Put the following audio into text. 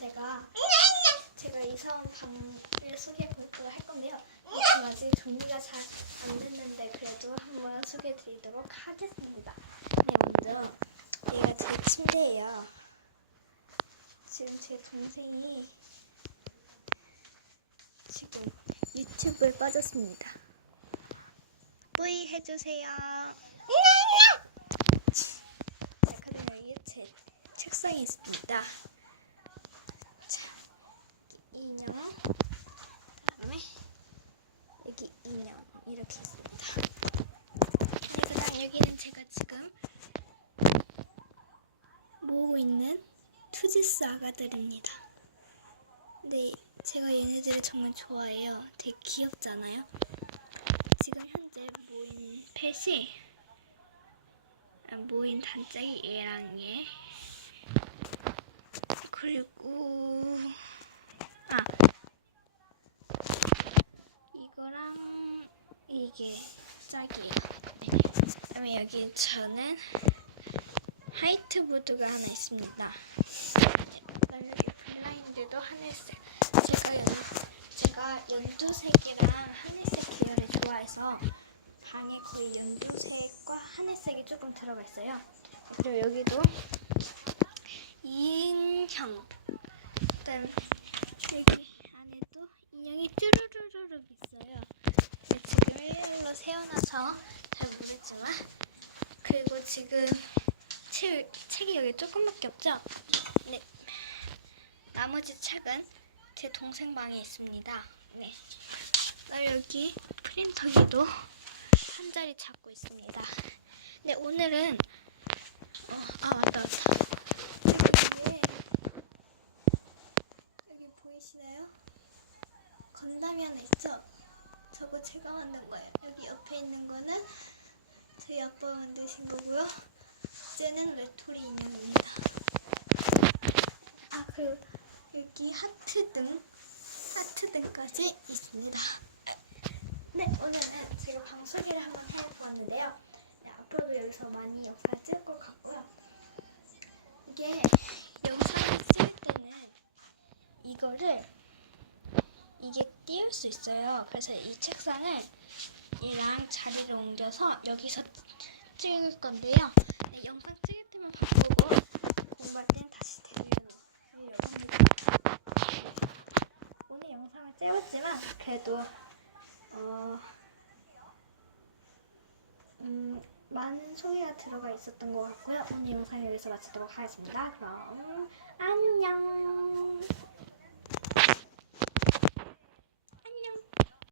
제가 이사온 방을 소개해 볼까 할 건데요. 아직 정리가 잘 안 됐는데 그래도 한번 소개해 드리도록 하겠습니다. 네, 먼저 얘가 제 침대예요. 지금 제 동생이 지금 유튜브에 빠졌습니다. 뿌이 해주세요. 자, 그럼 여기 제 책상에 있습니다. 자, 인형, 그다음에 여기 인형 이렇게 있습니다. 네, 그다음 여기는 제가 지금 모으고 있는 투지스 아가들입니다. 네, 제가 얘네들을 정말 좋아해요. 되게 귀엽잖아요. 지금 현재 모인 단짝이 얘랑 얘, 그리고 이거랑 이게 짝이에요. 네. 그다음에 여기 저는 화이트보드가 하나 있습니다. 그다음에 여기 블라인드도 하늘색. 제가 연두색이랑 하늘색 계열을 좋아해서 방에 거의 연두색과 하늘색이 조금 들어가 있어요. 그리고 여기도 인형. 그다음에 여기 안에도 인형이 쭈루루루룩 있어요. 근데 지금 일일로 세워놔서 잘 모르지만, 그리고 지금 책이 여기 조금밖에 없죠? 네. 나머지 책은 제 동생 방에 있습니다. 네. 그다음 여기 프린터기도 한 자리 찾고 있습니다. 네, 오늘은 맞다. 여기 보이시나요? 건담이 하나 있죠? 저거 제가 만든 거예요. 여기 옆에 있는 거는 저희 아빠가 만드신 거고요. 쟤는 레토리 인형입니다. 그리고 여기 하트등까지 있습니다. 네, 오늘은 제가 방 소개를 한번 해보았는데요. 네, 앞으로도 여기서 많이 영상을 찍을 것 같고요. 이게 영상을 찍을 때는 이게 띄울 수 있어요. 그래서 이 책상을 얘랑 자리를 옮겨서 여기서 찍을 건데요. 네, 영상 찍을 때만 바꾸고 공부할 때는 다시 데리려고 합니다. 오늘 영상을 찍었지만 그래도 많은 소리가 들어가 있었던 것 같고요. 오늘 영상 여기서 마치도록 하겠습니다. 그럼 안녕.